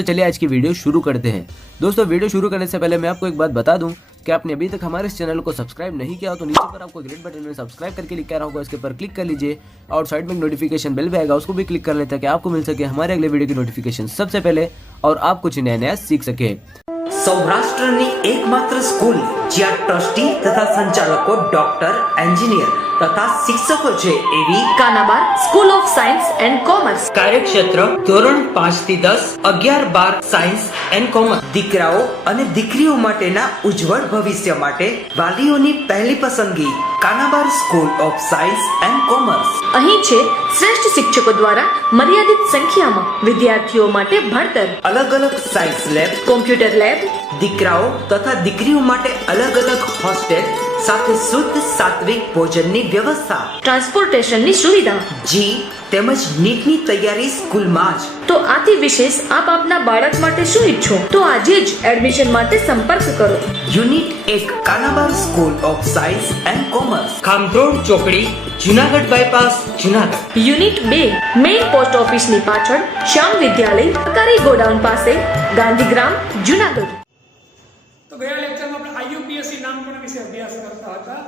दोस्तों चलिए आज की वीडियो शुरू करते हैं। दोस्तों वीडियो शुरू करने से पहले मैं आपको एक बात बता दूं कि आपने अभी तक हमारे इस चैनल को सब्सक्राइब नहीं किया हो तो नीचे पर आपको ग्रीन बटन में सब्सक्राइब करके लिखा रहा होगा, इसके ऊपर क्लिक कर लीजिए और साइड में नोटिफिकेशन बेल भी आएगा, उसको भी क्लिक कर लें ताकि आपको मिल सके हमारे अगले वीडियो की नोटिफिकेशन सबसे पहले और आप कुछ नया नया सीख सके। સૌરાષ્ટ્રની એકમાત્ર સ્કૂલ જ્યાં ટ્રસ્ટી તથા સંચાલકો ડોક્ટર, એન્જિનિયર તથા શિક્ષકો છે એવી Kanabar school of science and commerce. કાર્યક્ષેત્ર ધોરણ 5 થી 10, 11, 12 સાયન્સ એન્ડ કોમર્સ. દીકરાઓ અને દીકરીઓ માટેના ઉજ્જવળ ભવિષ્ય માટે વાલીઓની પહેલી પસંદગી Kanabar school of science and commerce. અહીં છે શ્રેષ્ઠ શિક્ષકો દ્વારા મર્યાદિત સંખ્યામાં વિદ્યાર્થીઓ માટે ભણતર, અલગ અલગ સાયન્સ લેબ, કોમ્પ્યુટર લેબ, દીકરાઓ તથા દીકરીઓ માટે અલગ અલગ હોસ્ટેલ સાથે શુદ્ધ સાત્વિક ભોજનની વ્યવસ્થા, ટ્રાન્સપોર્ટેશનની સુવિધા. જી તેમજ નીટની તૈયારી સ્કૂલમાં જ. તો આથી વિશેષ આપ આપના બાળક માટે શું ઈચ્છો તો આજે જ એડમિશન માટે સંપર્ક કરો. Unit 1 Kanabar school of science and commerce, Khamrod ચોકડી, Junagadh bypass, Junagadh. Unit 2 main post ઓફિસની પાછળ શ્યામ વિદ્યાલય, સરકારી ગોડાઉન પાસે, ગાંધીગ્રામ, જુનાગઢ. તો ગયા લેક્ચરમાં આપણે આઈયુપીએસસી નામકરણ વિશે અભ્યાસ કરતા હતા.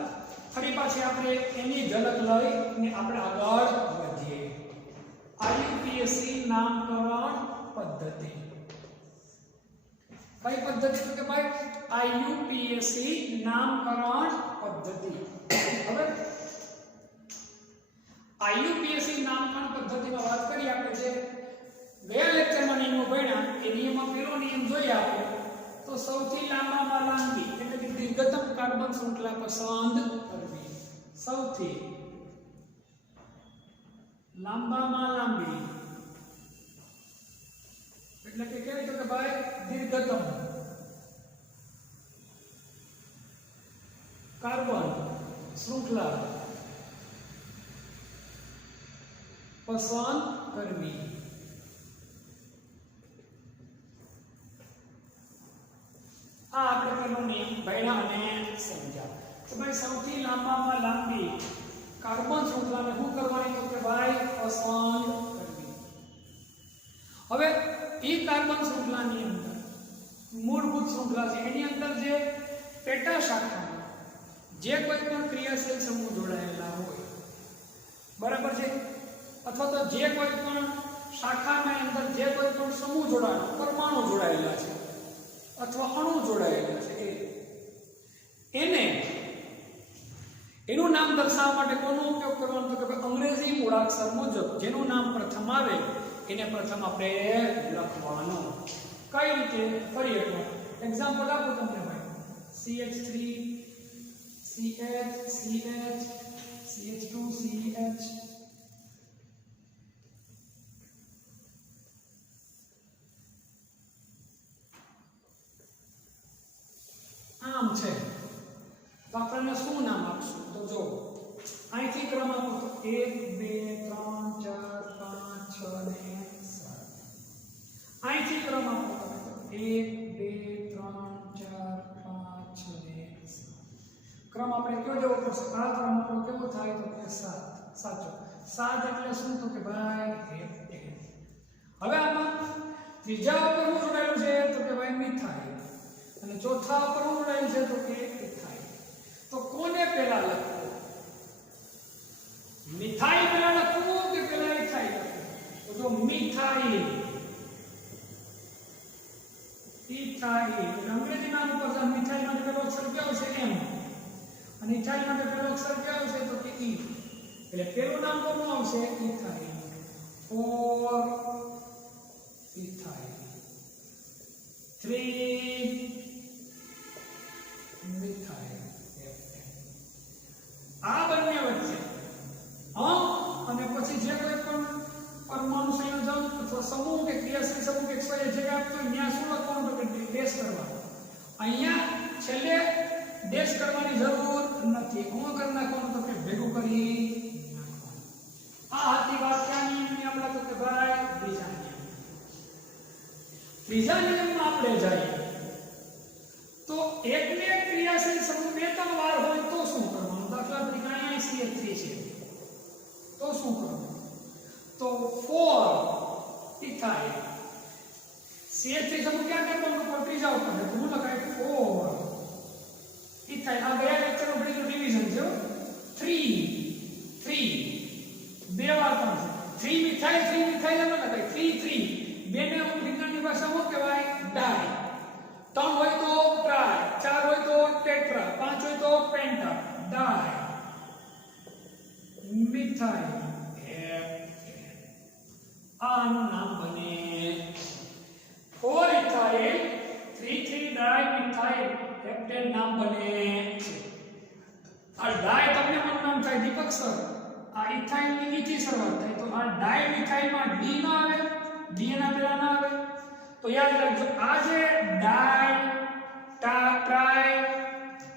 ફરી પાછી આપણે એની ઝલક લઈ અને આપણે આગળ વધીએ. આઈયુપીએસસી નામકરણ પદ્ધતિ. કઈ પદ્ધતિ તો કે ભાઈ આઈયુપીએસસી નામકરણ પદ્ધતિ. હવે આઈયુપીએસસી નામકરણ પદ્ધતિમાં વાત કરીએ આપણે જે ગયા લેક્ચરમાં નિયમો ભણ્યા એ નિયમમાં પહેલો નિયમ જોઈએ આપણે તો સૌથી લાંબામાં લાંબી એટલે કે દીર્ઘતમ કાર્બન શૃંખલા પસંદ કરવી. સૌથી લાંબામાં લાંબી એટલે કે કેવી તો કે ભાઈ દીર્ઘતમ કાર્બન શૃંખલા પસંદ કરવી. આ આપણે પેલો નિયમ ભણ્યા અને સમજ્યા તો ભાઈ સૌથી લાંબામાં લાંબી કાર્બન શૃંખલાને શું કરવાની તો કે ભાઈ પસંદ કરવી. હવે એ કાર્બન શૃંખલાની અંદર મૂળભૂત શૃંખલા છે એની અંદર જે પેટા શાખામાં જે કોઈ પણ ક્રિયાશીલ સમૂહ જોડાયેલા હોય બરાબર છે અથવા તો જે કોઈ પણ શાખામાં અંદર જે કોઈ પણ સમૂહ જોડાયેલો પરમાણુ જોડાયેલા છે અથવા અણુ જોડાયેલા છે એને એનું નામ દર્શાવવા માટે કોનો ઉપયોગ કરવાનો તો કે અંગ્રેજી મૂળાક્ષર મુજબ જેનું નામ પ્રથમ આવે એને પ્રથમ આપણે લખવાનું. કઈ રીતે ફરી એકવાર એક્ઝામ્પલ આપું તમને ભાઈ CH3 CH CH CH2 CH આમ છે તો આપણે શું નામ આપશું તો જો અહીંથી ક્રમ આપો તો 1 2 3 4 5 6 ને 7. અહીંથી ક્રમ આપો તો 1 2 3 4 5 6 ને 7. ક્રમ આપણે કયો દેવો પડશે? આ ક્રમ આપણો કેવો થાય તો કે 7. સાચો 7 એટલે શું તો કે ભાઈ હેપ્ટેન. હવે આમાં ત્રીજા ઉપર શું જોડાયેલું છે તો કે ભાઈ મિથાઇલ અને ચોથા ઉપર શું જોડાયેલું છે તો કે ઇથાઇલ. તો કોને પહેલા લખવું? મિથાઇલ પહેલા લખવું કે પહેલા ઇથાઇલ લખવું? તો જો મિથાઇલ ઇથાઇલ અંગ્રેજી નામ ઉપર છે. મિથાઇલ માટે પહેલો અક્ષર કયો આવશે એમ અને ઇથાઇલ માટે પહેલો અક્ષર કયો આવશે તો કે ઈ. એટલે પહેલું નામ કોનું આવશે? ઇથાઇલ. Four ethyl 3 methyl. આ બંને વચ્ચે અને પછી જે કોઈ પણ પરમાણુ સંયોજન અથવા સમૂહ કે ક્રિયાશીલ સમૂહ કે XY જગ્યા આપતો ત્યાં શું લખવાનું તો કે ડેશ કરવાનું. અહીંયા છેલ્લે ડેશ કરવાની જરૂર નથી. હું કરી નાખવાનું તો કે ભેગું કરી નાખવાનું. આ હતી વાત ક્યાં નિયમની આપણે તો કે ભાઈ બીજા નિયમ. ત્રીજા નિયમમાં આપણે જઈએ તો એકને એક ક્રિયાશીલ સમૂહ બે ત્રણ વાર હોય તો શું કરવાનું? દાખલા તરીકે અહીંયા CH3 છે તો શું કરવાનું? તો 4 ઇથાઇલ CH3 વચ્ચેનું બીજું ડિવિઝન છે 3 બે વાર પણ છે 3 મિથાઇલ એમ લખાય 3 બેને વિજ્ઞાનની ભાષામાં કહેવાય ડાય, 3 હોય તો ટ્રાય, 4 હોય તો ટેટ્રા, 5 હોય તો પેન્ટા, ડાય મિથાઇલ આનું નામ બને 4 ઇથાઇલ 3 ડાય મિથાઇલ હેપ્ટેન નામ બને છે. આ ડાય તમને મન નામ થાય દીપક સર, આ ઇથાઇલ ની નીચે શરૂઆત થાય તો આ ડાય મિથાઇલ માં ડી ના આવે, ડી ના પેલા ના આવે તો યાદ રાખજો આ જે ડાય ટ્રાય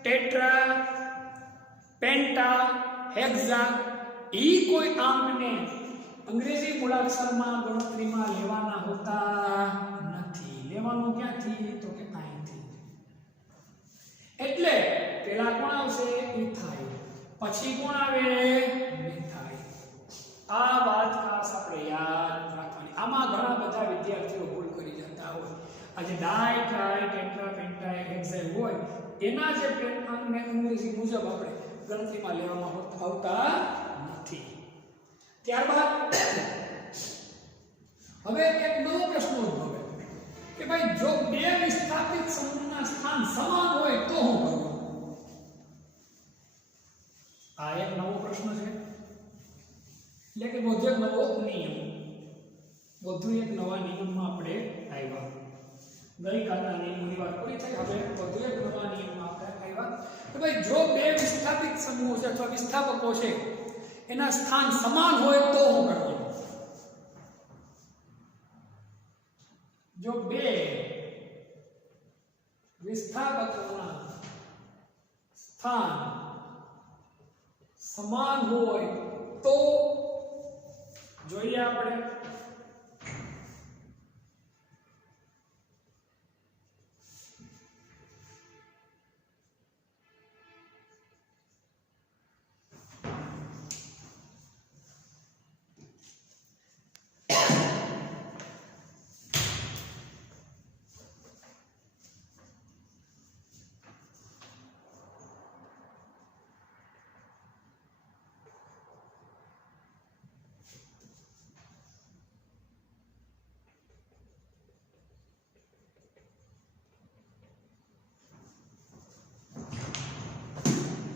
ટેટ્રા પેન્ટા હેક્ઝા ઈ કોઈ અંકને અંગ્રેજી મૂળાક્ષરમાં ગણતરીમાં લેવાના હોતા નથી. લેવાનું ક્યાંથી તો કે અહીંથી. એટલે પેલા કોણ આવશે ઇથાઇલ, પછી કોણ આવે મિથાઇલ. આ વાત ખાસ આપણે યાદ રાખવાની. આમાં ઘણા બધા વિદ્યાર્થીઓ ભૂલ કરી જતા હોય. આ જે ડાય ટ્રાય ટેટ્રા પેન્ટા હેક્ઝા હોય એના જે અંકને અંગ્રેજી મુજબ આપણે ગણતરીમાં લેવામાં આવતા નથી. ત્યારબાદ હવે એક નવો પ્રશ્ન ઉદ્ભવે કે ભાઈ જો બે વિસ્થાપિત સમૂહના સ્થાન સમાન હોય તો શું કરવું? આ એક નવો પ્રશ્ન છે. એટલે કે વધુ એક નવો નિયમ, વધુ એક નવા નિયમમાં આપણે આવ્યા. ગઈકાલના નિયમોની વાત પૂરી થઈ, હવે વધુ એક નવા નિયમમાં આપણે આવ્યા કે ભાઈ જો બે વિસ્થાપિત સમૂહો છે અથવા વિસ્થાપકો છે એના સ્થાન સમાન હોય તો શું કરવું? જો બે વિસ્થાપકોના સ્થાન સમાન હોય તો જોઈએ આપણે.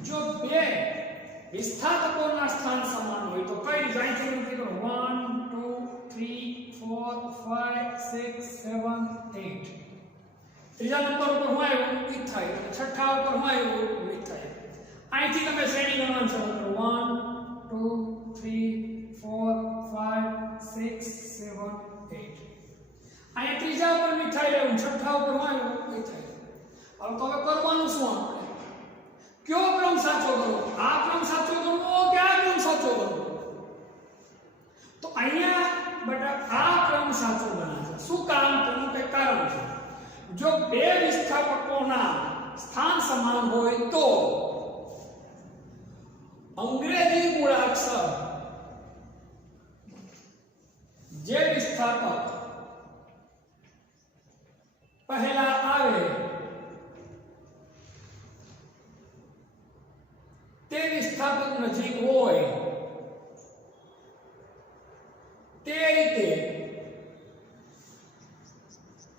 જો બે વિસ્થાપકોના સ્થાન સમાન હોય તો કઈ રીતે ગણતરી કરો? 1 2 3 4 5 6 7 8. ત્રીજા નંબર ઉપર હું આવ્યું ઇથાઇલ, છઠ્ઠા ઉપર હું આવ્યું મિથાઇલ. અહીંથી તમે શ્રેણી ગણવાનું શરૂ કરો 1 2 3 4 5 6 7 8. અહીં ત્રીજા ઉપર મિથાઇલ આવ્યું, છઠ્ઠા ઉપર હું આવ્યું ઇથાઇલ. હવે તો હવે કરવાનું શું આપણે? કયો ક્રમ સાચો કરવો? આ ક્રમ સાચો કરવો કે આ ક્રમ સાચો કરવો? તો અહીંયા બેટા આ ક્રમ સાચો બને છે. શું કામ? તેનું કંઈ કારણ છે. જો બે વિસ્થાપકોના સ્થાન સમાન હોય તો અંગ્રેજી મૂળાક્ષર જે વિસ્થાપક પહેલા આવે તે વિસ્થાપક નજીક હોય તે રીતે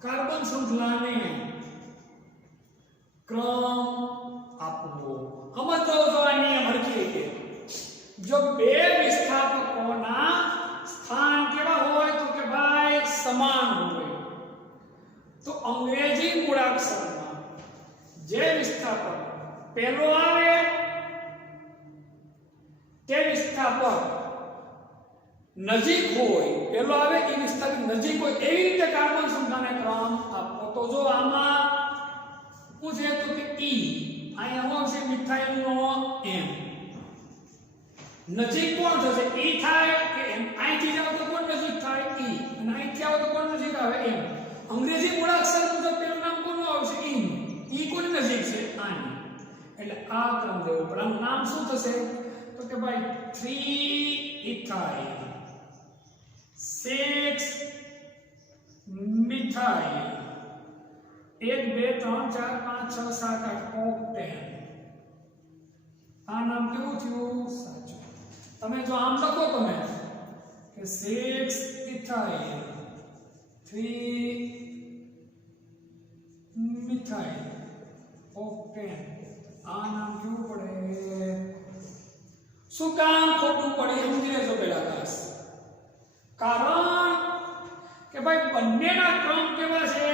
કાર્બન શૃંખલાને ક્રમ આપવો. સમજો છો આ નિયમ હરખી રીતે. જો બે વિસ્થાપકોના સ્થાન કેવા હોય તો કે ભાઈ સમાન હોય તો અંગ્રેજી મૂળાક્ષરમાં જે વિસ્થાપક પહેલો આવે તે વિસ્થાપક નજીક હોય, પેલો આવે એ વિસ્થાપક નજીક હોય એવી રીતે કાર્બન શૃંખલાને ક્રમ આપો. તો જો આમાં પૂછે તો કે ઈ અહીંયા આવશે મિથાઇલનો એમ. નજીક કોણ થશે? ઈ થાય કે એમ? અહીંથી જાવ તો કોણ નજીક થાય? ઈ. અને અહીંથી આવો તો કોણ નજીક આવે? એમ. અંગ્રેજી મૂળાક્ષર મુજબ તેનું નામ કોનું આવશે? ઈ. ઈ કોની નજીક છે? આની. એટલે આ ક્રમ દેવો પડે. આનું નામ શું થશે? તો કે ભાઈ 3 ઇથાઇલ 6 મિથાઇલ 1 2 3 4 5 6 7 8 ઓક્ટેન. આ નામ કેવું થયું સાચું તમે જો આમ લખો તમે કે 6 ઇથાઇલ 3 મિથાઇલ ઓક્ટેન આ નામ કેવું પડે શું કામ ખોટું પડે સમજી લેજો પેલા ખાસ કારણ કે ભાઈ બંનેના ક્રમ કેવા છે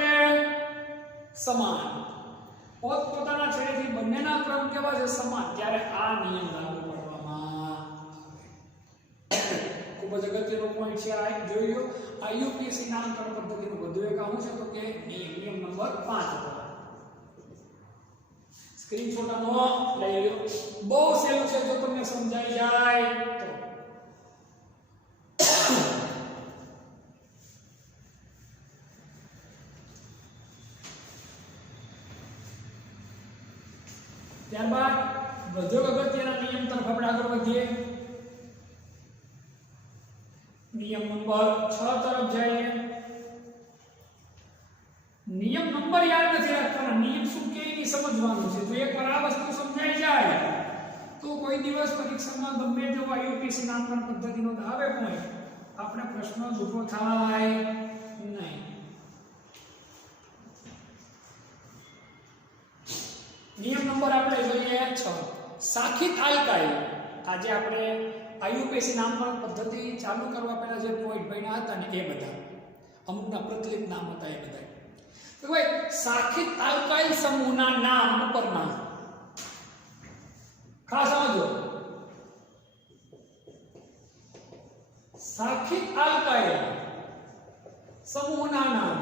સમાન પોતપોતાના છેડેથી બંનેના ક્રમ કેવા છે સમાન ત્યારે આ નિયમ લાગુ કરવામાં ખૂબ જ અગત્યનો પોઈન્ટ છે આ જોઈ લો આઈયુપીએસસી નામકરણ પદ્ધતિનું વધુ એક આવું છે તો કે નિયમ નંબર 5 હતો સ્ક્રીનશોટ આનો લઈ લો બહુ સહેલું છે જો તમને સમજાઈ જાય તો ત્યારબાદ વધુ અગત્યના નિયમ તરફ આપણે આગળ વધીએ નિયમ નંબર 6 તરફ જઈએ નિયમ નંબર યાદ નથી રાખવાના નિયમ શું કે એ સમજવાનું છે જો એકવાર આ વસ્તુ સમજાઈ જાય તો કોઈ દિવસ પરીક્ષામાં ગમે તેવો આઈયુપીએસસી નામકરણ પદ્ધતિનો આવે કોઈ આપણે પ્રશ્ન ઊભો થાય નહીં નિયમ નંબર આપણે જોઈએ 6 સાખિત આલ્કાઇલ આજે આપણે આઈયુપીએસસી નામકરણ પદ્ધતિ ચાલુ કરવા પહેલા જે પોઈન્ટ ભણ્યા હતા ને એ બધા અમુકના પ્રચલિત નામ હતા એ બધા તો ભાઈ સાખિત આલ્કાઇલ સમૂહના નામ ઉપરના ખાસ સમજો સાખિત આલ્કાઇલ સમૂહના નામ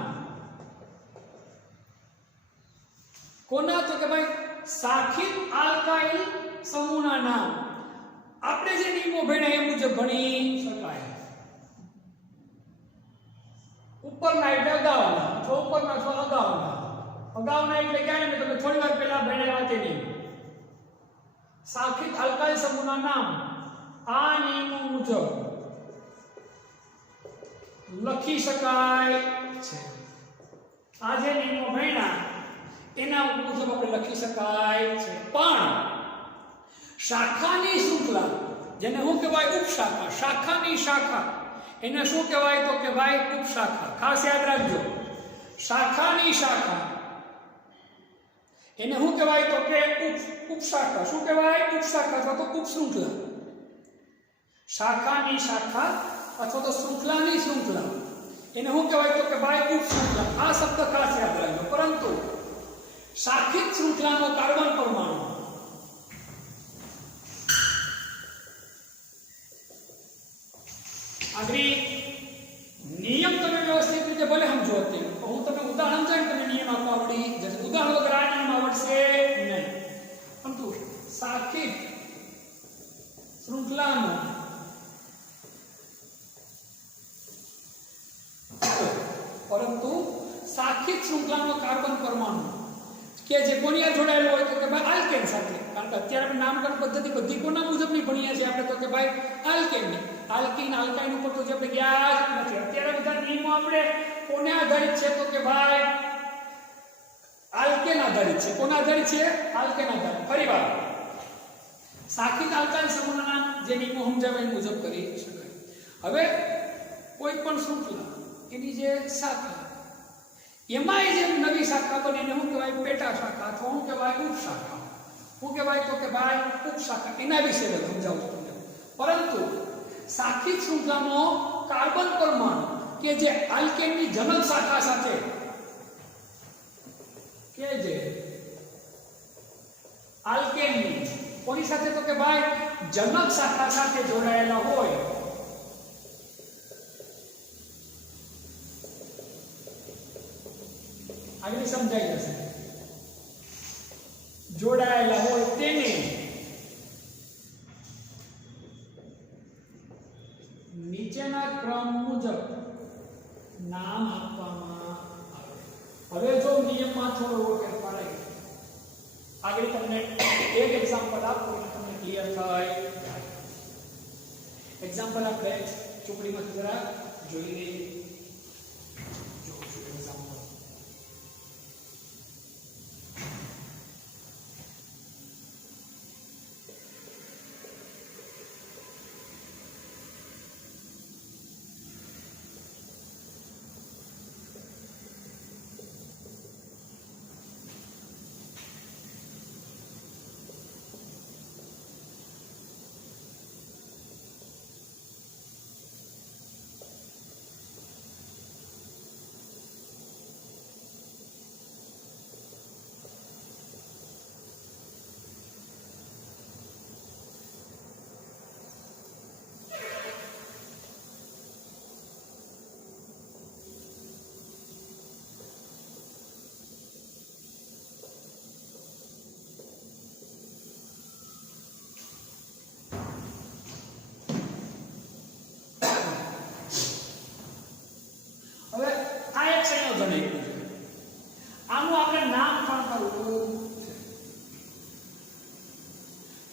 કોના તો કે ભાઈ સાખિત આલ્કાઇલ સમૂહના નામ આપણે જે નિયમો ભણ્યા એ મુજબ ભણી શકાય ઉપરના એટલે અગાઉના અથવા ઉપરના અથવા અગાઉના એટલે ક્યારે મેં તમને થોડી વાર પહેલા ભણ્યા તે નિયમ સાખિત આલ્કાઇલ સમૂહના નામ આ નિયમો મુજબ લખી શકાય છે આ જે નિયમો ભણ્યા એના મુજબ આપણે લખી શકાય છે પણ શાખાની શૃંખલા જેને શું કહેવાય ઉપશાખા શાખાની શાખા એને શું કહેવાય તો કે ભાઈ ઉપશાખા ખાસ યાદ રાખજો શાખાની શાખા એને શું કહેવાય તો કે ઉપશાખા શું કહેવાય ઉપશાખા અથવા તો ઉપશૃંખલા શાખાની શાખા અથવા તો શૃંખલાની શૃંખલા એને શું કહેવાય તો કે ભાઈ ઉપશૃંખલા આ શબ્દ ખાસ યાદ રાખજો પરંતુ શાખિત શૃંખલાનો કાર્બન પરમાણુ આગળ નિયમ તમે વ્યવસ્થિત રીતે ભલે સમજો હતી હું તમને ઉદાહરણ સમજાવીને તમને નિયમ આપવા આવડી જશે ઉદાહરણ વગર આ નિયમ આવડશે નહીં પરંતુ શાખિત શૃંખલાનો કાર્બન પરમાણુ કે જે કોની જોડાયેલો હોય તો કે ભાઈ આલ્કેન સાથે કારણ કે અત્યારે આપણે નામકરણ પદ્ધતિ બધી કોના મુજબની ભણીએ છીએ આપણે તો કે ભાઈ આલ્કેનની આલ્કીન આલ્કાઇન ઉપર તો જે આપણે ગયા જ નથી અત્યારે બધા નિયમો આપણે કોને આધારિત છે તો કે ભાઈ આલ્કેન આધારિત છે કોના આધારિત છે આલ્કેન આધારિત ફરીવાર શાખિત આલ્કાઇલ સમૂહના નામ જે નિયમો સમજાવે એ મુજબ કરી શકાય હવે કોઈ પણ શૃંખલા એની જે શાખા એમાં જે નવી શાખા બને એને શું કહેવાય પેટા શાખા અથવા શું કહેવાય ઉપશાખા શું કહેવાય તો કે ભાઈ ઉપશાખા એના વિશે સમજાવું તમને પરંતુ શાખિત શૃંખલાનો કાર્બન પરમાણુ કે જે આલ્કેનની જનક શાખા સાથે કે જે આલ્કેનની કોની સાથે તો કે ભાઈ જનક શાખા સાથે જોડાયેલા હોય આગળ સમજાઈ જશે જોડાયેલા હોય તેને નીચેના ક્રમ મુજબ નામ આપવામાં આવે હવે જો નિયમમાં થોડો ફેરફાર આવી આગળ તમને એક એક્ઝામ્પલ આપું એટલે તમને ક્લિયર થાય એક્ઝામ્પલ આપણે ચોપડીમાં જરા જોઈ લઈએ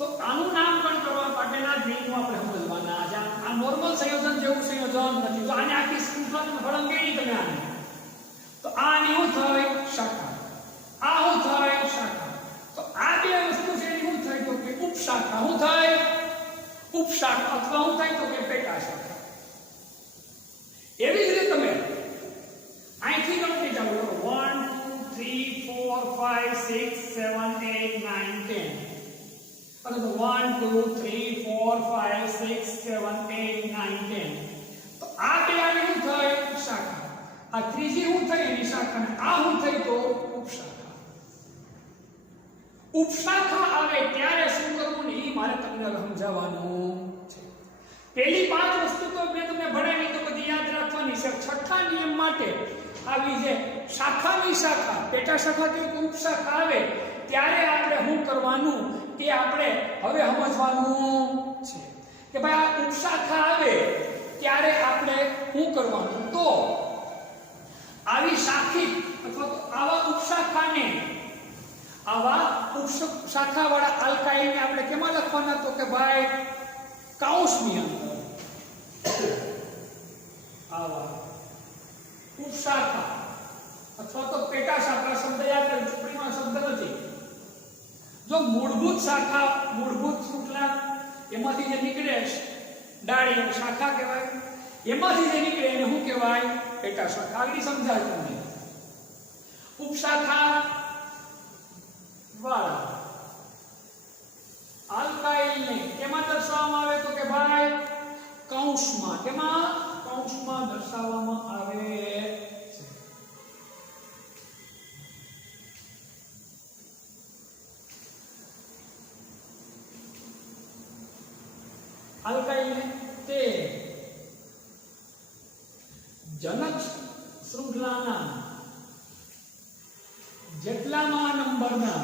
તો આનું નામકરણ કરવા માટેના જ નિયમો આપણે સમજવાના છે. આ નોર્મલ સંયોજન જેવું સંયોજન નથી. તો આને આખી શૃંખલા હળંગેની તમે આને, તો આની શું થાય? શાખા. આ શું થાય? શાખા. તો આ બે વસ્તુ છે એની શું થાય? તો કે ઉપશાખા. શું થાય? ઉપશાખા. અથવા શું થાય? તો કે પેટા શાખા. એવી જ રીતે તમે અહીંથી ગણતરી ચાલુ કરો. 1 2 3 4 5 6 7 8 9 10. અને તો 1 2 3 4 5 6 7 8 9 10. તો આ બે આની શું થાય? શાખા. આ ત્રીજી શું થઈ? એની શાખા. અને આ શું થઈ? તો ઉપશાખા. ઉપશાખા આવે ત્યારે શું કરવું ને એ મારે તમને સમજાવવાનું છે. પહેલી પાંચ વસ્તુ તો મેં તમને ભણાવી, તો બધી યાદ રાખવાની છે. છઠ્ઠા નિયમ માટે આવી છે શાખાની શાખા, પેટા શાખા કે ઉપશાખા આવે ત્યારે આપણે શું કરવાનું એ આપણે હવે સમજવાનું છે કે ભાઈ આ ઉપશાખા આવે ત્યારે આપણે શું કરવાનું. તો આવી શાખિત અથવા તો આવા ઉપશાખાને, આવા ઉપશાખા વાળા આલ્કાઇલને આપણે કેમાં લખવાના? તો કે ભાઈ કૌંસની અંદર આવા ઉપશાખા અથવા તો પેટા શાખા શબ્દ યાદ રાખજો, ચોપડીમાં શબ્દ નથી. જો મૂળભૂત શાખા, મૂળભૂત શૃંખલા એમાંથી જે નીકળે ડાળી શાખા કહેવાય, એમાંથી જે નીકળે એને શું કહેવાય? પેટા શાખા. આગળ સમજાય તમને. ઉપશાખા વાળા આલ્કાઇલને કેમાં દર્શાવવામાં આવે? તો કે ભાઈ કૌંસમાં. કેમાં? કૌંસમાં દર્શાવવામાં આવે છે. આલ્કાઇલને તે જનક શૃંખલાના જેટલામાં નંબરના,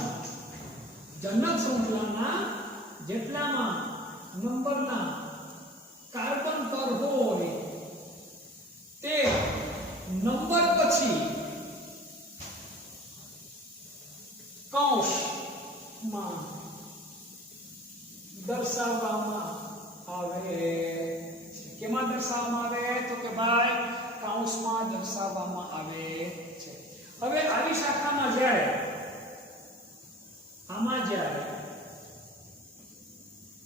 જનક શૃંખલાના જેટલામાં નંબરના કાર્બન પર હોય તે નંબર પછી કૌંસમાં દર્શાવવામાં આવે છે. કેમાં દર્શાવવામાં આવે? તો કે ભાઈ કૌંસમાં દર્શાવવામાં આવે છે. હવે આવી શાખામાં જ્યારે આમાં જ્યારે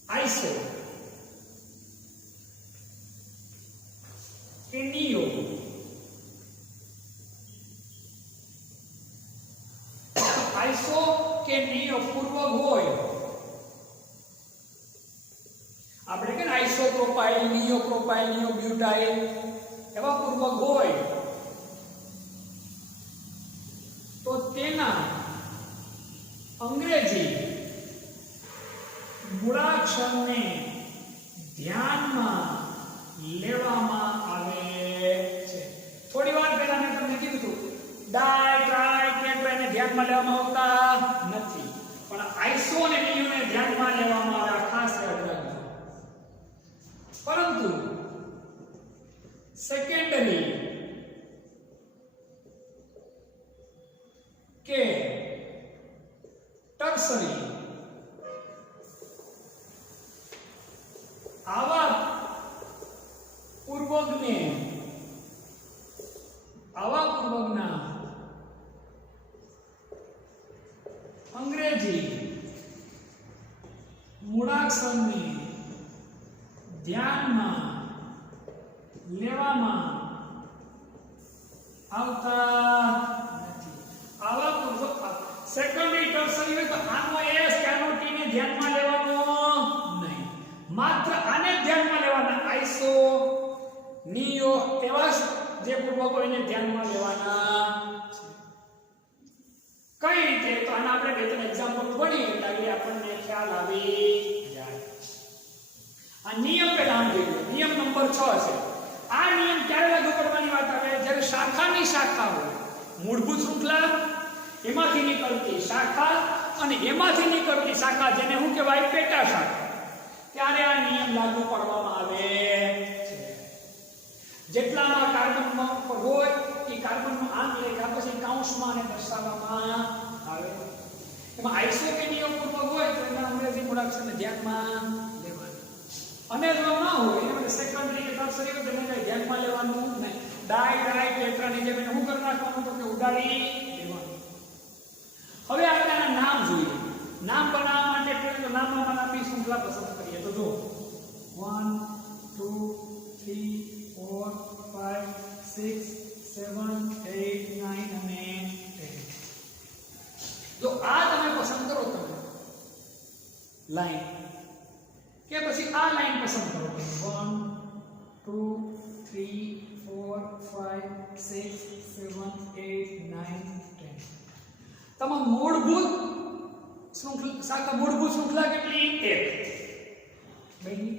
આઈસો કે નિયો આઈસો કે નિયો પૂર્વક હોય, આપણે કે આઈસોપ્રોપાઇલ, નિયોપ્રોપાઇલ, નિયોબ્યુટાઇલ એવા પૂર્વક હોય તો તેના અંગ્રેજી મૂળાક્ષરને ધ્યાનમાં લેવામાં આવે છે. થોડી વાર પહેલા મેં તમને કીધું હતું ડાય, ટ્રાય, ટેટ્રા ને ધ્યાનમાં લેવામાં આવતા નથી, પણ આઈસો અને નિયોને ધ્યાનમાં લેવામાં આવે. ખાસ યાદ રાખજો. પરંતુ સેકન્ડરી કે ટર્સરી આવા પૂર્વકના અંગ્રેજી મૂળાક્ષરને ધ્યાનમાં લેવામાં આવતા નથી. આવા પૂર્વક સેકન્ડરી ટર્સરી હોય તો આનો એસ કે આનો ટી ને ધ્યાનમાં લેવાનો નહીં, માત્ર આને ધ્યાનમાં લેવાના. આઈસો, નિયો એવા જે પૂર્વકો એને ધ્યાનમાં લેવાના છે. કઈ રીતે? તો આના આપણે બે ત્રણ એક્ઝામ્પલ ભણીએ એટલે આપણને ખ્યાલ આવી જાય. આ નિયમ પહેલા સમજી લો. નિયમ નંબર 6 છે. આ નિયમ ક્યારે લાગુ કરવાની વાત આવે? જ્યારે શાખાની શાખા હોય, મૂળભૂત શૃંખલા એમાંથી નીકળતી શાખા અને એમાંથી નીકળતી શાખા જેને શું કહેવાય? પેટા શાખા. ત્યારે આ નિયમ લાગુ કરવામાં આવે છે. જેટલામાં કાર્બન પર હોય એ કાર્બનનો આંક લેખા પછી કૌંસમાં દર્શાવવામાં આવે. એમાં આઈસો કે નિયમપૂર્વક હોય તો એના અંગ્રેજી મૂળાક્ષરને ધ્યાનમાં લેવાનું, અને જો ન હોય એટલે સેકન્ડરી કે ટર્શરી હોય તો એને ધ્યાનમાં લેવાનું નહીં. ડાય ટેટ્રાની જેમ એને શું કરી નાખવાનું તો કે ઉડાડી દેવાનું. હવે આપણે આના નામ જોઈએ. નામ બનાવવા માટે પહેલા તો નામમાં આપણી શૃંખલા પસંદ કરીએ. તો જો 1 2 3 4 5 6 7 8 9 અને 10. જો આ તમે પસંદ કરો તમે લાઈન કે પછી આ લાઈન પસંદ કરો તમે 1 2 3 4 5 6 7 8 9 10. તમામ મૂળભૂત શૃંખલા કેટલી? 1. બેની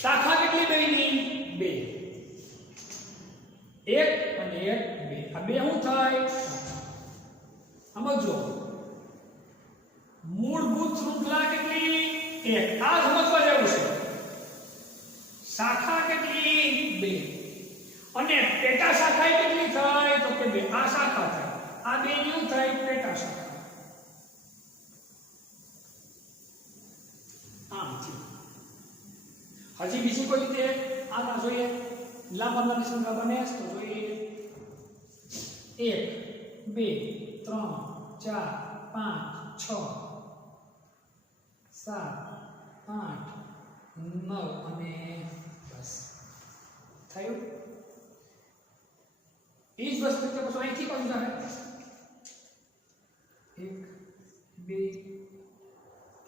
શાખા કેટલી? બેની 2. 1 અને 1 2. આ બે શું થાય? સમજો મૂળભૂત શૃંખલા કેટલી? 1. આ સમજવા જેવું છે. શાખા કેટલી? 2. અને પેટા શાખા કેટલી થાય? તો કે 2. આ શાખા થાય, આ બે નું થાય પેટા શાખા. હજી બીજી કોઈ રીતે આના જોઈએ લાંબા શૃંખલા બને તો જોઈએ 1 2 3 4 5 6 7 8 9 અને 10 થયું. એ જ વસ્તુ તો પછી અહીંથી પણ જાય 1 2 3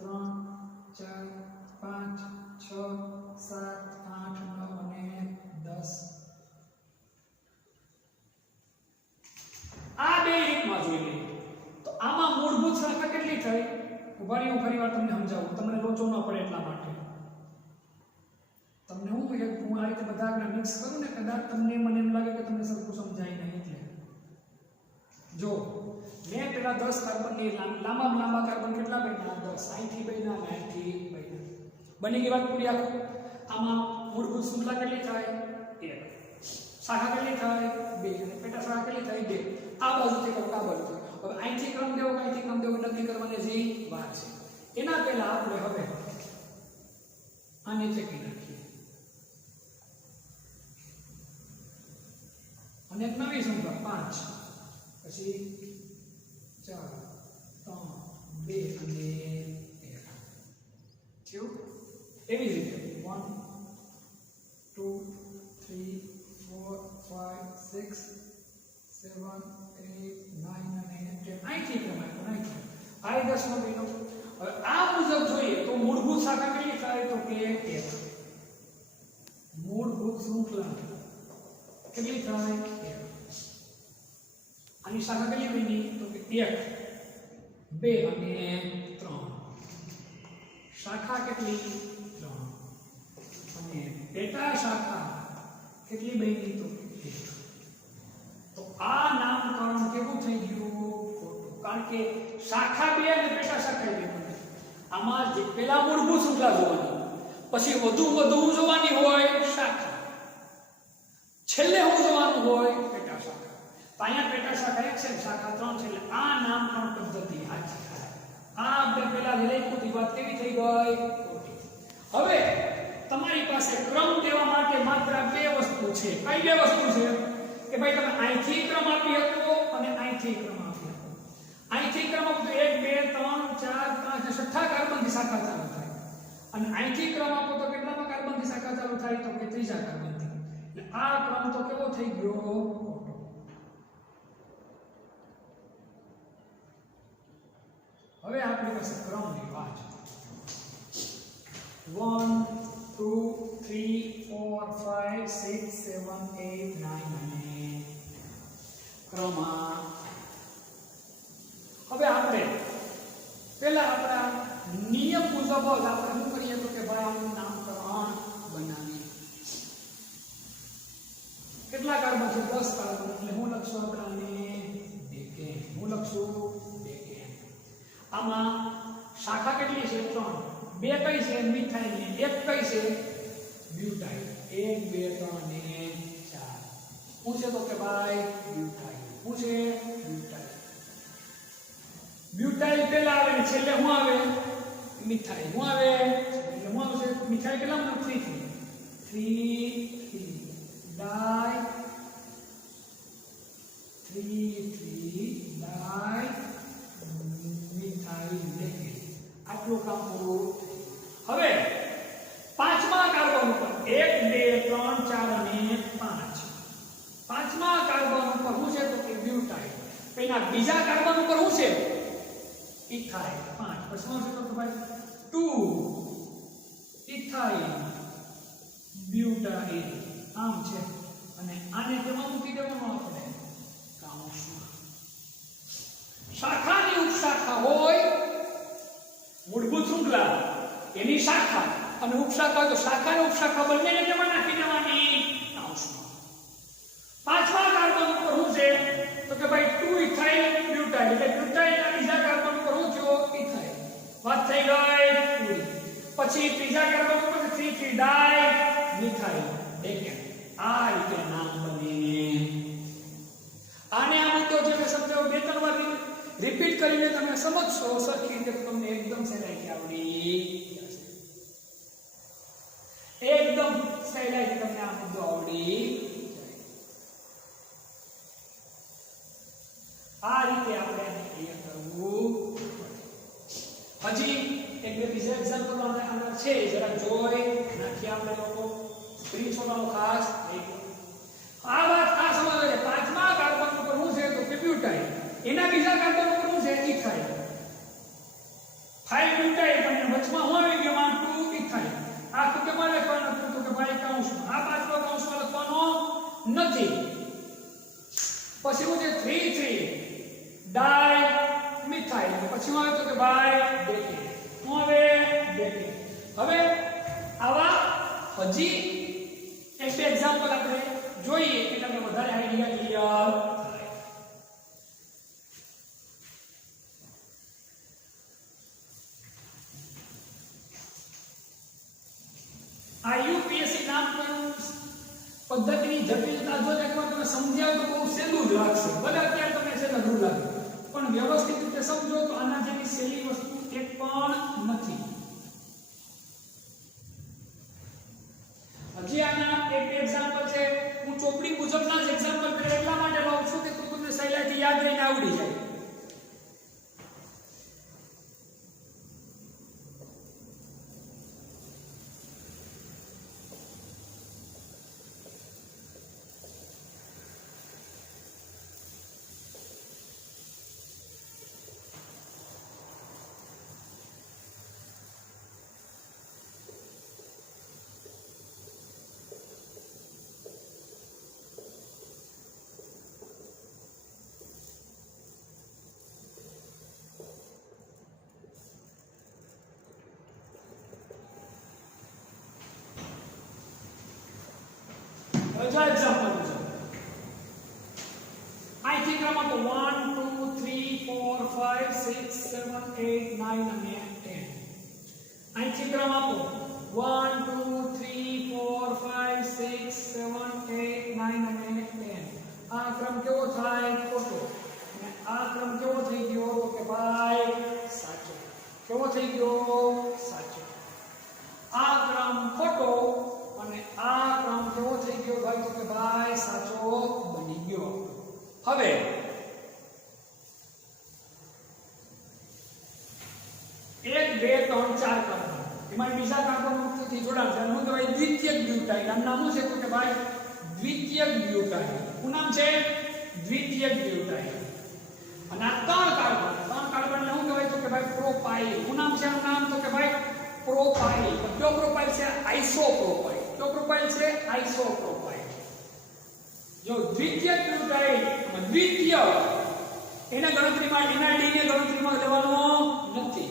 4 5 6 7 8 9 અને 10. આ બે રીતમાં જોઈ લઈએ તો આમાં મૂળભૂત શાખા કેટલી થઈ? હું ફરીવાર તમને સમજાવું, તમને લોચો ન પડે એટલા માટે. તમને હું આ રીતે બધા આગળ મિક્સ કરું ને કદાચ તમને મને એમ લાગે કે તમને સરખું સમજાય નહીં. એટલે જો મેં પેલા 10 કાર્બનની લાંબા કાર્બન કેટલા બન્યા? 10. અહીંથી બન્યા અને અહીંથી બન્યા. બની ગઈ વાત પૂરી. આખું આમાં મૂળભૂત શૃંખલા કેટલી થાય? 1. શાખા કેટલી થાય? 2. અને પેટા શાખા કેટલી થાય? 2. આ બાજુથી કરો, આ બાજુથી. હવે અહીંથી ક્રમ દેવો, અહીંથી ક્રમ દેવો નક્કી કરવાની જે વાત છે. એના પહેલા આપણે હવે આને ચેકી નાખીએ અને એક નવી શૃંખલા 5 પછી 4 3 2 અને 1 થયું. એવી રીતે 1 2 3 4 5 6 7 8 9 અને 10. અહીંથી પ્રમાણે નાખ્યું. આ 10 નો બન્યો. હવે આ મુજબ જોઈએ તો મૂળભૂત શાખા કેટલી થાય? તો કે 1. મૂળભૂત શૃંખલા કેટલી થાય? 1. આની શાખા કેટલી બની? તો કે 1 2 અને 3. શાખા કેટલી? 3. અને પેટા શાખા કેટલી બની? તો 1. તો આ નામકરણ કેવું થઈ ગયું? ખોટું. કારણ કે શાખા 2 અને પેટા શાખા 2 બને. આમાં જે પેલા મૂળભૂત શૃંખલા જોવાની, પછી વધુ જોવાની હોય શાખા, છેલ્લે હું જોવાનું હોય પેટા શાખા. તો અહીંયા પેટા શાખા 1 છે, શાખા 3 છે. એટલે આ નામકરણ પદ્ધતિ સાચી થાય. આ આપણે પેલા લખી વાત કેવી થઈ ગઈ? ખોટી. હવે તમારી પાસે ક્રમ દેવા માટે માત્ર 2 વસ્તુ છે. કઈ 2 વસ્તુ છે? કે ભાઈ તમે અહીંથી ક્રમ આપી શકો અને અહીંથી ક્રમ આપી શકો. અહીંથી ક્રમ આપો તો 1 2 3 4 5 છઠ્ઠા કાર્બનથી શાખા ચાલુ થાય, અને અહીંથી ક્રમ આપો તો કેટલામાં કાર્બનથી શાખા ચાલુ થાય? તો કે ત્રીજા કાર્બનથી. એટલે આ ક્રમ તો કેવો થઈ ગયો? ખોટો. હવે આપણી પાસે ક્રમની વાત 1 2 3 4 5 6 7 8 9 અને ક્રમ. હવે આપણે પહેલા આપણા નિયમ મુજબ જ આપણે શું કરીએ તો કે ભાઈ આનું નામકરણ બનાવીએ. કેટલા કાર્બન છે? 10 કાર્બન. એટલે હું લખશું આપણાને ડેકેન. હું લખશું ડેકેન. આમાં શાખા કેટલી છે? 3. 2 કઈ છે? મિથાઇલ. 1 કઈ છે? બ્યુટાઇલ. 1 2 3 અને 4. પૂછે તો કે ભાઈ બ્યુટાઇલ. પૂછે બ્યુટાઇલ. બ્યુટાઇલ પહેલા આવે ને છેલ્લે શું આવે મિથાઇલ શું આવે એટલે શું આવશે મિથાઇલ કેટલામાં 3 ડાઈ 3 ડાઈ મિથાઇલ લેકેટ આટલું કામ પૂરું હવે પાંચમા કાર્બન ઉપર 1 2 3 4 અને 5 પાંચમા કાર્બન ઉપર શું છે તો કે બ્યુટાઇલ એના બીજા કાર્બન ઉપર શું છે ઇથાઇલ 5 પછી શું છે તો ભાઈ 2 ઇથાઇલ બ્યુટાઇલ આમ છે અને આને કેમાં મૂકી દેવાનું આપણે કાઉન્સમાં શાખાની ઉપશાખા હોય મૂળભૂત શૃંખલા એની શાખા અને ઉપશાખા તો શાખા અને ઉપશાખા બંનેને કેમાં નાખી દેવાની કાઉન્સમાં પાંચમા કાર્બન ઉપર શું છે તો કે ભાઈ 2 ઇથાઇલ બ્યુટાઇલ એટલે બ્યુટાઇલના બીજા કાર્બન ઉપર શું થયો ઇથાઇલ વાત થઈ ગઈ પૂરી પછી ત્રીજા કાર્બન ઉપર 3 ડાઈ મિથાઇલ લેકેટ આ રીતે નામ બને આને આ મુદ્દો જે મેં સમજાવ્યો બે ત્રણ વાર રિપીટ કરીને તમે સમજશો સરખી રીતે તમને એકદમ સહેલાઈથી આવડી જશે એકદમ સહેલાઈથી તમને આ મુદ્દો આવડી આ રીતે આપણે આને ક્લિયર કરવું હજી એક બે બીજા એક્ઝામ્પલ આના છે જરા જોઈ નાખી આપણે લોકો સ્ક્રીનશોટનો ખાસ આ વાત આ સમજવા છે પાંચમા કાર્બન ઉપર શું છે તો કે બ્યુટાઇલ એના બીજા કાર્બન ઉપર શું છે ઇથાઇલ 5 બ્યુટાઇલ અને વચમાં શું આવી ગયો 2 ઇથાઇલ આ તો કે મારે કોણ તો કે ભાઈ કાઉન્સમાં આ પાંચમા કાઉન્સમાં લખવાનો નથી પછી શું છે 3 ડાઈ મિથાઇલ પછી શું આવે તો કે ભાઈ ડેકેટ શું આવે ડેકેટ હવે આવા હજી એક બે એક્ઝામ્પલ આપણે જોઈએ કે તમને વધારે આઈડિયા ક્લિયર થાય આ યુપીએસસી નામકરણ પદ્ધતિની જટિલતા જો એકવાર તમે સમજ્યા તો બહુ સહેલું જ લાગશે ભલે અત્યારે તમને છે અઘરું લાગે પણ વ્યવસ્થિત રીતે સમજો તો આના જેવી સહેલી વસ્તુ એક પણ નથી હજી આના એક એક્ઝામ્પલ છે હું ચોપડી મુજબના જ એક્ઝામ્પલ એટલા માટે લઉં છું કે તમને સહેલાઈથી યાદ રહીને આવડી જાય હજા એક્ઝામ્પલ છે અહીંથી ક્રમાંક 1 2 3 4 5 6 7 8 9 અને 10 અહીંથી ક્રમાંક 1 2 3 4 5 6 7 8 9 અને 10 આ ક્રમ કેવો થાય ખોટો અને આ ક્રમ કેવો થઈ ગયો તો કે ભાઈ સાચો કેવો થઈ ગયો સાચો આ ક્રમ ખોટો અને આ ક્રમ કેવો થઈ ગયો ભાઈ તો કે ભાઈ સાચો બની ગયો હવે એક બે ત્રણ ચાર કાર્બન એમાં બીજા કાર્બન મુક્તથી જોડાણ છે શું કહેવાય દ્વિતીયક બ્યુટાઇલ આનું નામ શું છે તો કે ભાઈ દ્વિતીયક બ્યુટાઇલ શું નામ છે દ્વિતીયક બ્યુટાઇલ અને આ ત્રણ કાર્બન ને શું કહેવાય તો કે ભાઈ પ્રોપાઇલ શું નામ છે આનું નામ તો કે ભાઈ પ્રોપાઇલ કયો પ્રોપાઇલ છે આઇસોપ્રોપાઇલ કયો પ્રોપાઇલ છે આઇસોપ્રોપાઇલ જો દ્વિતીયક બ્યુટાઇલ દ્વિતીય એના ગણતરીમાં એના ડી ને ગણતરીમાં લેવાનો નથી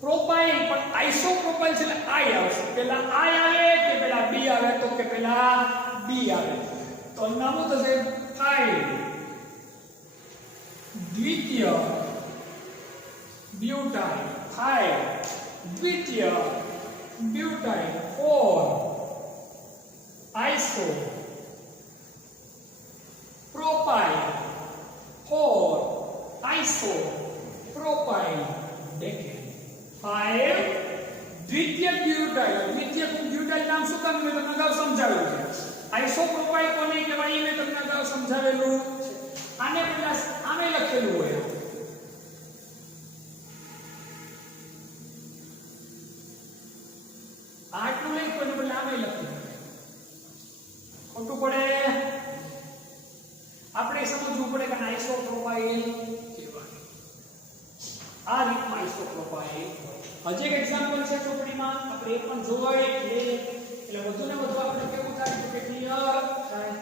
પ્રોપાઇલ પણ આઇસોપ્રોપાઇલ છે એટલે આઈ આવશે પહેલા આઈ આવે કે પહેલા બી આવે તો કે પહેલા બી આવે તો નામ થશે થાઇલ દ્વિતીય બ્યુટાઇલ થાઇલ દ્વિતીય butyl or iso propyl or iso propyl દ્વિતીયક બ્યુટાઇલ નામ શું કામ મેં તમને અગાઉ સમજાવ્યું છે. આઇસોપ્રોપાઇલ કોને કહેવાય મેં તમને અગાઉ સમજાવેલું છે. આને પેલા આમે લખેલું હોય આટલું નહીં કોઈને બદલે આમે લખેલું ખોટું પડે. આપણે સમજવું પડે કે આઇસોપ્રોપાઇલ કહેવાય. આ રીતમાં આઇસોપ્રોપાઇલ હજી એક એક્ઝામ્પલ છે ચોપડીમાં આપણે એ પણ જોવાય એટલે વધુ ને વધુ આપણે કેવું થાય કે ક્લિયર થાય.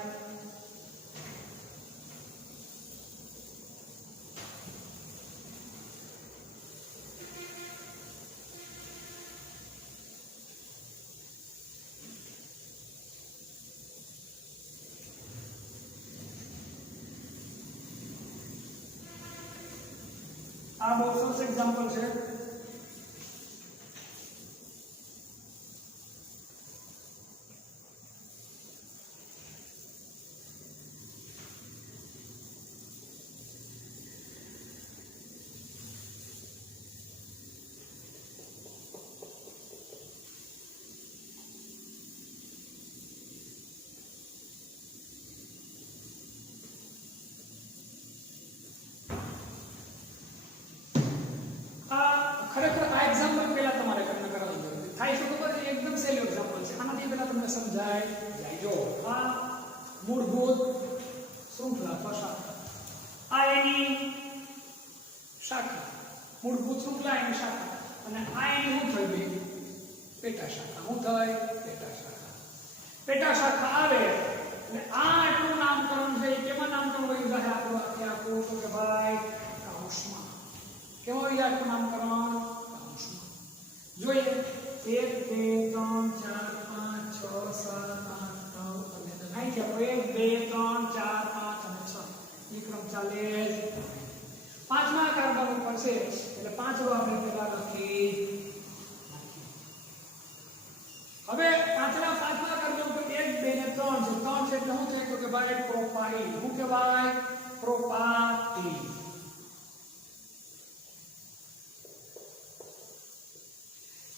આ બહુ સરસ એક્ઝામ્પલ છે. ખરેખર આ એક્ઝામ્પલ પહેલા તમારે તમને કરાવવું જોઈએ. થાય છે ખબર છે એકદમ સહેલું એક્ઝામ્પલ છે. આનાથી પહેલા તમને સમજાય જાય. જો આ મૂળભૂત શૃંખલા શાખા આ એની શાખા મૂળભૂત શૃંખલા એની શાખા અને આ એની શું થઈ ગઈ પેટા શાખા. શું થાય પેટા શાખા. પેટા શાખા આવે અને આ આટલું નામકરણ છે કેમાં નામકરણ હોય જાય આપણું આખે આખું તો કે ભાઈ કાઉન્સમાં કેવું હોય આટલું નામકરણ જોઈએ. 1 2 3 4 5 6 7 8 9 અને 1 2 3 4 5 અને 6 એ ક્રમ ચાલે. પાંચમા કાર્બન ઉપર છે એટલે પાંચડો આપણે પહેલા લખી. હવે પાંચમા કાર્બન ઉપર 1 2 ને 3 છે. 3 છે એટલે શું થાય તો કે ભાઈ પ્રોપાઇલ. શું કહેવાય પ્રોપાઇલ.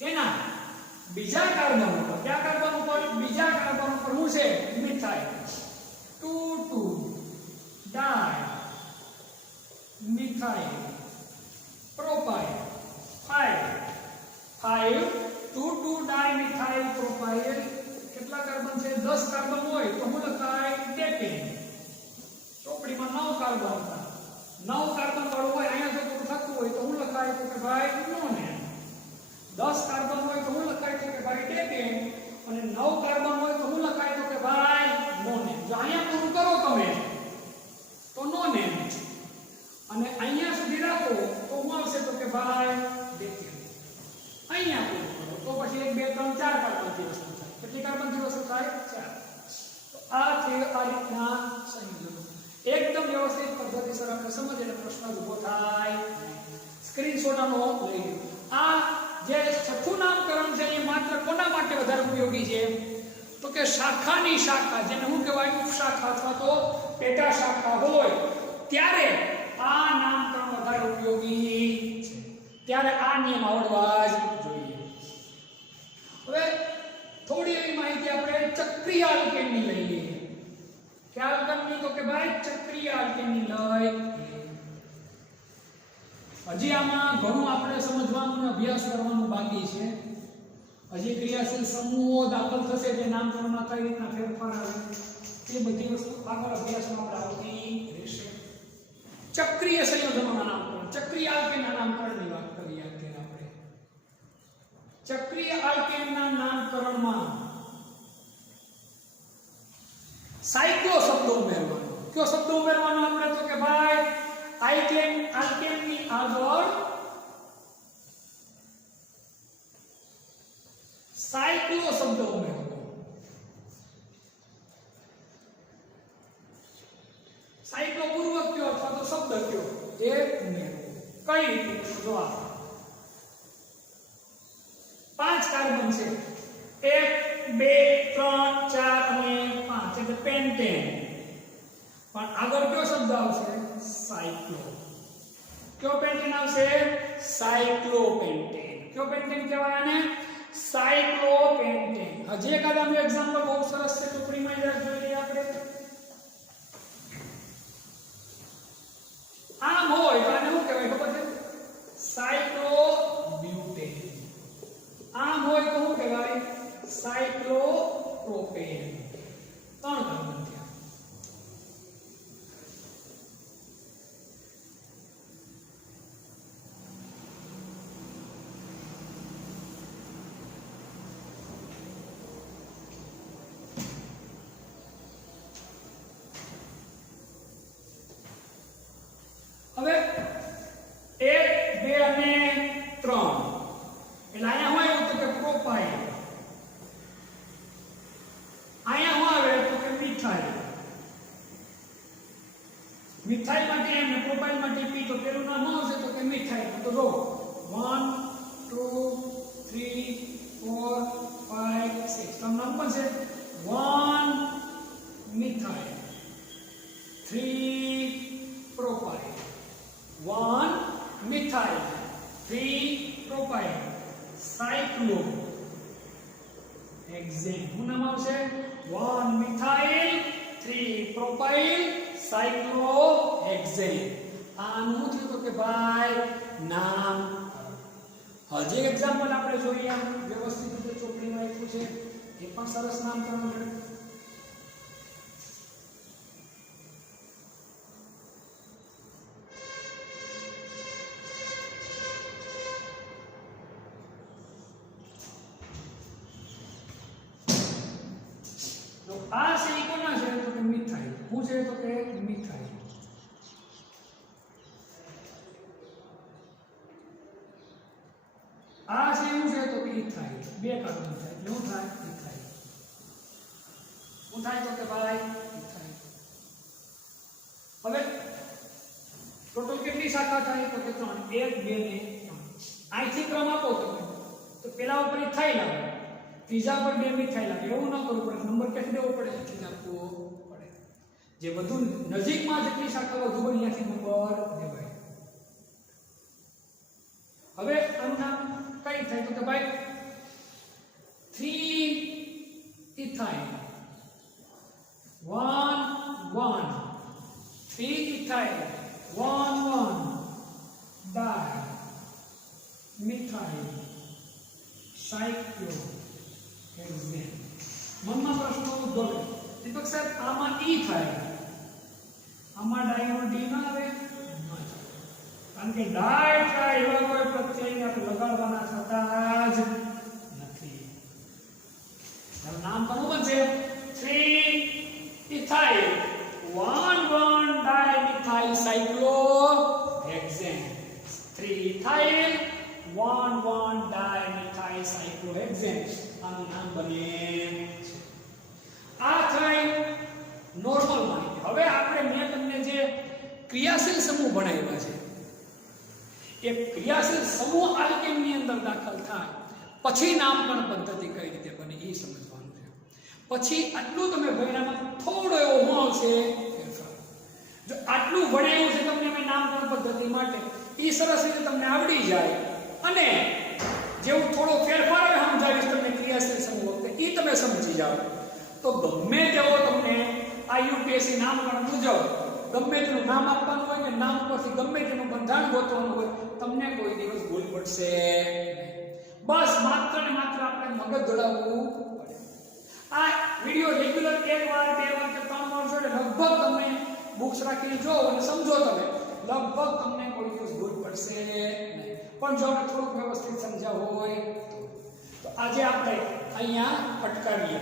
એના બીજા કાર્બન ઉપર કયા કાર્બન ઉપર બીજા કાર્બન ઉપર શું છે મિથાઇલ 2 2 ડાય મિથાઇલ પ્રોપાઇલ 5 5 2 2 ડાય મિથાઇલ પ્રોપાઇલ. કેટલા કાર્બન છે 10 કાર્બન હોય તો શું લખાય ડેકેન. ચોપડીમાં 9 કાર્બન હતા. 9 કાર્બન વાળું હોય અહીંયા જો થોડું થતું હોય તો શું લખાય તો કે ભાઈ નોનેન. 10 કાર્બન હોય તો શું લખાય તો કે ભાઈ ડેકેન અને 9 કાર્બન હોય તો શું લખાય તો કે ભાઈ નોનેન. જો અહીંયા પૂરું કરો તમે તો નોનેન અને અહીંયા સુધી રાખો તો શું આવશે તો કે ભાઈ ડેકેન. અહીંયા પૂરું કરો તો પછી 1 2 3 4 કાર્બન દિવસ થાય. કેટલી કાર્બન દિવસ થાય 4. તો આ છે આ રીતના સંયોજનો એકદમ વ્યવસ્થિત પદ્ધતિસર આપણે સમજીએ એટલે પ્રશ્ન ઊભો થાય. સ્ક્રીનશોટ આનો લઈ લો. આ જે છઠ્ઠું નામકરણ છે એ માત્ર કોના માટે વધારે ઉપયોગી છે તો કે શાખાની શાખા જેને શું કહેવાય ઉપશાખા અથવા તો પેટા શાખા હોય ત્યારે આ નામકરણ વધારે ઉપયોગી છે. ત્યારે આ નિયમ આવડવા જ જોઈએ. હવે થોડી એવી માહિતી આપણે ચક્રીય આલ્કેનની લઈ લઈએ. કે આલ્કેનની તો કે ભાઈ ચક્રીય આલ્કેનની લઈ. હજી આમાં ઘણું આપણે સમજવાનું અને અભ્યાસ કરવાનું બાકી છે. હજી ક્રિયાશીલ સમૂહો દાખલ થશે જે નામકરણમાં કઈ રીતના ફેરફાર આવે એ બધી વસ્તુ આગળ અભ્યાસમાં આપણે આવતી રહેશે. ચક્રીય સંયોજનોના નામકરણ ચક્રીય આલ્કેનના નામકરણની વાત કરીએ અત્યારે આપણે. ચક્રીય આલ્કેનના નામકરણમાં સાયક્લો શબ્દ ઉમેરવાનો. કયો શબ્દ ઉમેરવાનો આપણે તો કે ભાઈ આલ્કેનની આગળ સાયક્લો શબ્દ ઉમેરવાનો. સાયક્લો પૂર્વક કયો અથવા તો શબ્દ કયો એ ઉમેરવો. કઈ રીતે જો આ 5 કાર્બન છે 1 2 3 4 અને 5 એટલે પેન્ટેન. પણ આગળ કયો શબ્દ આવશે સાયક્લો. કયો પેન્ટેન આવશે સાયક્લોપેન્ટેન. કયો પેન્ટેન કહેવાય આને સાયક્લોપેન્ટેન. હજી એકાદ આનું એક્ઝામ્પલ બહુ સરસ છે, ચોપડીમાં યાદ જોઈ લઈએ આપણે. આમ હોય તો આને શું કહેવાય ખબર છે? સાયક્લોબ્યુટેન. આમ હોય તો શું કહેવાય? સાયક્લોપ્રોપેન. 3 કાર્બન થયા. હવે 1 2 અને 3 એટલે અહીંયા હોય એવું તો કે પ્રોપાઇલ, અહીંયા શું આવે તો કે મિથાઇલ. મિથાઇલ માટે એમ ને પ્રોપાઇલ માટે પી, તો પેલું નામ શું આવશે તો કે મિથાઇલ. તો જો 1 2 3 4 5 6 તો નામ પણ છે 1 methyl 3 propyl 1 methyl 3 propyl cyclohexane. શું નામ આવશે? 1 મિથાઇલ 3 પ્રોપાઇલ સાયક્લો હેક્સેન. આનું થયું તો કે ભાઈ નામ. હજી એક્ઝામ્પલ આપણે જોઈએ, વ્યવસ્થિત રીતે ચોપડીમાં આપ્યું છે, એ પણ સરસ નામકરણ છે. આ છે ઈ કોના છે તો કે મિથાઇલ. શું છે તો કે મિથાઇલ. આ છે શું છે તો કે ઇથાઇલ. 2 કાર્બન થાય એટલે શું થાય? ઇથાઇલ. શું થાય તો કે ભાઈ ઇથાઇલ. હવે ટોટલ કેટલી શાખા થાય તો કે 3. 1 2 ને 3. અહીંથી ક્રમ આપો તમે તો પેલા ઉપર ઇથાઇલ આવે, ત્રીજા પર 2 મિથાઇલ આવે. એવું ન કરવું પડે, નંબર ક્યાંથી દેવો પડે? અહીંથી આપવો પડે. જે બધું નજીકમાં જેટલી શાખા વધુ હોય ત્યાંથી નંબર દેવાય. હવે આનું નામ કઈ થાય તો કે ભાઈ 3 ઇથાઇલ 1 1 3 ઇથાઇલ 1 1 ડાય મિથાઇલ સાયક્લો હેક્સેન. મનમાં પ્રશ્ન ઉદ્ભવે, દીપક સાહેબ આમાં ઈ થાય, આમાં ડાયનો ડી ના આવે? કારણ કે ડાય થાય એવા કોઈ પ્રત્યય આપણે લગાડવાના થતા જ નથી. નામ કોનું બનશે? 3 ઇથાઇલ 1 1 ડાય મિથાઇલ સાયક્લો હેક્સેન. 3 ઇથાઇલ 1 1 ડાય મિથાઇલ સાયક્લો હેક્સેન. આનું નામ બને છે. આ થાય નોર્મલ માહિતી. હવે આપણે મેં તમને જે ક્રિયાશીલ સમૂહ ભણાવ્યા છે, એ ક્રિયાશીલ સમૂહ આલ્કેનની અંદર દાખલ થાય પછી નામકરણ પદ્ધતિ કઈ રીતે બને એ સમજવાનું છે. પછી આટલું તમે ભણ્યામાં થોડો એવો હું આવશે ફેરફાર. જો આટલું ભણાવ્યું છે તમને મેં નામકરણ પદ્ધતિ માટે, એ સરસ રીતે તમને આવડી જાય અને જેવું થોડો ફેરફાર આવે સમજાવીશ તમને ક્રિયાશીલ સમૂહ વખતે, એ તમે સમજી જાઓ તો ગમે તેવો તમને આ યુપીએસસી નામકરણ મુજબ ગમે તેનું નામ આપવાનું હોય કે નામ પરથી ગમે તેનું બંધારણ ગોતવાનું હોય, તમને કોઈ દિવસ ભૂલ પડશે નહીં. બસ માત્ર ને માત્ર આપણે મગજ દોડાવવું પડે. આ વિડિયો રેગ્યુલર 1 વાર 2 વાર કે 3 વાર જોડે લગભગ તમે બુક્સ રાખીને જો અને સમજો તમે, લગભગ તમને કોઈ દિવસ ભૂલ પડશે નહીં. પણ જો આપણે થોડુંક વ્યવસ્થિત સમજાવ હોય તો આજે આપણે અહીંયા અટકાવીએ.